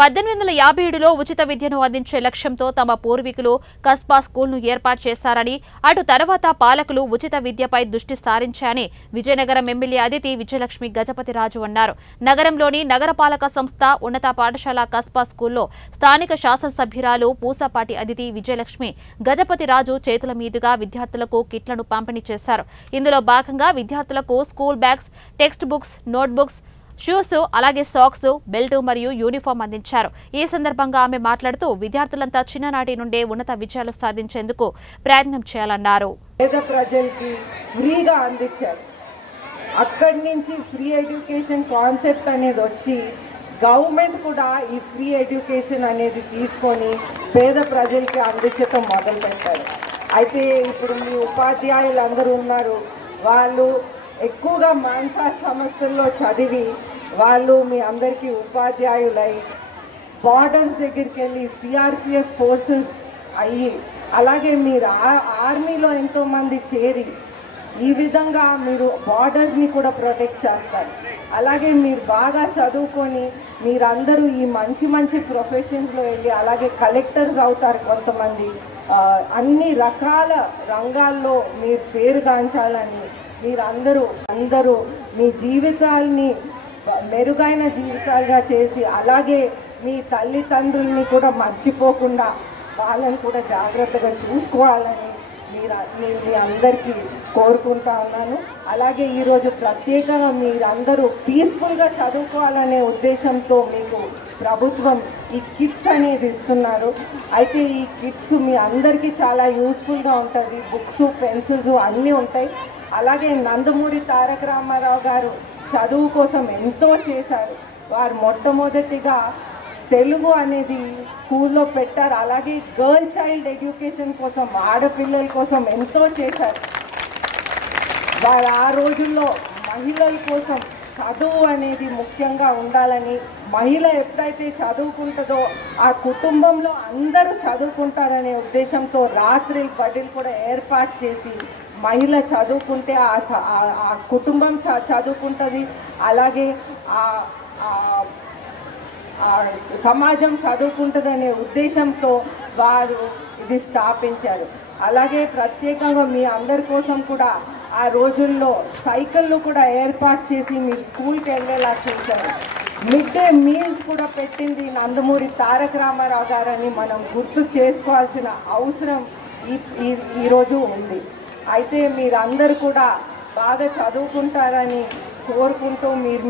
1857లో ఉచిత విద్యను అందించే లక్ష్యంతో తమ పూర్వీకులు కస్బా స్కూల్ను ఏర్పాటు చేశారని, అటు తర్వాత పాలకులు ఉచిత విద్యపై దృష్టి సారించారని విజయనగరం ఎమ్మెల్యే అదితి విజయలక్ష్మి గజపతిరాజు అన్నారు. నగరంలోని నగరపాలక సంస్థ ఉన్నత పాఠశాల కస్బా స్కూల్లో స్థానిక శాసనసభ్యురాలు పూసపాటి అదితి విజయలక్ష్మి గజపతిరాజు చేతుల మీదుగా విద్యార్థులకు కిట్లను పంపిణీ చేశారు. ఇందులో భాగంగా విద్యార్థులకు school bags, text books, note books, shoes, అలాగే సాక్స్, బెల్ట్ మరియు యూనిఫామ్ అందించారు. ఈ సందర్భంగా ఆమె మాట్లాడుతూ విద్యార్థులంతా చిన్ననాటి నుండే ఉన్నత విజయాలు సాధించేందుకు ప్రయత్నం చేయాలన్నారు. పేద ప్రజలకి ఫ్రీగా అందించారు. అక్కడి నుంచి ఫ్రీ ఎడ్యుకేషన్ కాన్సెప్ట్ అనేది వచ్చి గవర్నమెంట్ కూడా ఈ ఫ్రీ ఎడ్యుకేషన్ అనేది తీసుకొని పేద ప్రజలకి అందించడం మొదలుపెట్టారు. అయితే ఇప్పుడు మీ ఉపాధ్యాయులు అందరూ ఉన్నారు, వాళ్ళు ఎక్కువగా మాన్సా సంస్థల్లో చదివి వాళ్ళు మీ అందరికీ ఉపాధ్యాయులై బార్డర్స్ దగ్గరికి వెళ్ళి సిఆర్పిఎఫ్ ఫోర్సెస్ అయ్యి, అలాగే మీరు ఆర్మీలో ఎంతోమంది చేరి ఈ విధంగా మీరు బార్డర్స్ని కూడా ప్రొటెక్ట్ చేస్తారు. అలాగే మీరు బాగా చదువుకొని మీరందరూ ఈ మంచి మంచి ప్రొఫెషన్స్లో వెళ్ళి అలాగే కలెక్టర్స్ అవుతారు కొంతమంది. అన్ని రకాల రంగాల్లో మీరు పేరుగాంచాలని మీరందరూ మీ జీవితాల్ని మెరుగైన జీవితాలుగా చేసి అలాగే మీ తల్లిదండ్రుల్ని కూడా మర్చిపోకుండా వాళ్ళని కూడా జాగ్రత్తగా చూసుకోవాలని నేను మీ అందరికీ కోరుకుంటా ఉన్నాను. అలాగే ఈరోజు ప్రత్యేకంగా మీరందరూ పీస్ఫుల్గా చదువుకోవాలనే ఉద్దేశంతో మీకు ప్రభుత్వం ఈ కిట్స్ అనేది ఇస్తున్నారు. అయితే ఈ కిట్స్ మీ అందరికీ చాలా యూస్ఫుల్గా ఉంటుంది. బుక్స్, పెన్సిల్స్ అన్నీ ఉంటాయి. అలాగే నందమూరి తారక రామారావు గారు చదువు కోసం ఎంతో చేశారు. వారు మొట్టమొదటిగా తెలుగు అనేది స్కూల్లో పెట్టారు. అలాగే గర్ల్ చైల్డ్ ఎడ్యుకేషన్ కోసం, ఆడపిల్లల కోసం ఎంతో చేశారు. వారు ఆ రోజుల్లో మహిళల కోసం చదువు అనేది ముఖ్యంగా ఉండాలని, మహిళ ఎప్పుడైతే చదువుకుంటుందో ఆ కుటుంబంలో అందరూ చదువుకుంటారనే ఉద్దేశంతో రాత్రి బడులు కూడా ఏర్పాటు చేసి మహిళ చదువుకుంటే ఆ కుటుంబం చదువుకుంటుంది, అలాగే సమాజం చదువుకుంటుందనే ఉద్దేశంతో వారు ఇది స్థాపించారు. అలాగే ప్రత్యేకంగా మీ అందరి కోసం కూడా ఆ రోజుల్లో సైకిళ్ళు కూడా ఏర్పాటు చేసి మీరు స్కూల్కి వెళ్ళేలా చేశారు. మిడ్ డే మీల్స్ కూడా పెట్టింది నందమూరి తారక రామారావు గారని మనం గుర్తు చేసుకోవాల్సిన అవసరం ఈరోజు ఉంది. అయితే మీరందరూ కూడా బాగా చదువుకుంటారని కోరుకుంటూ మీరు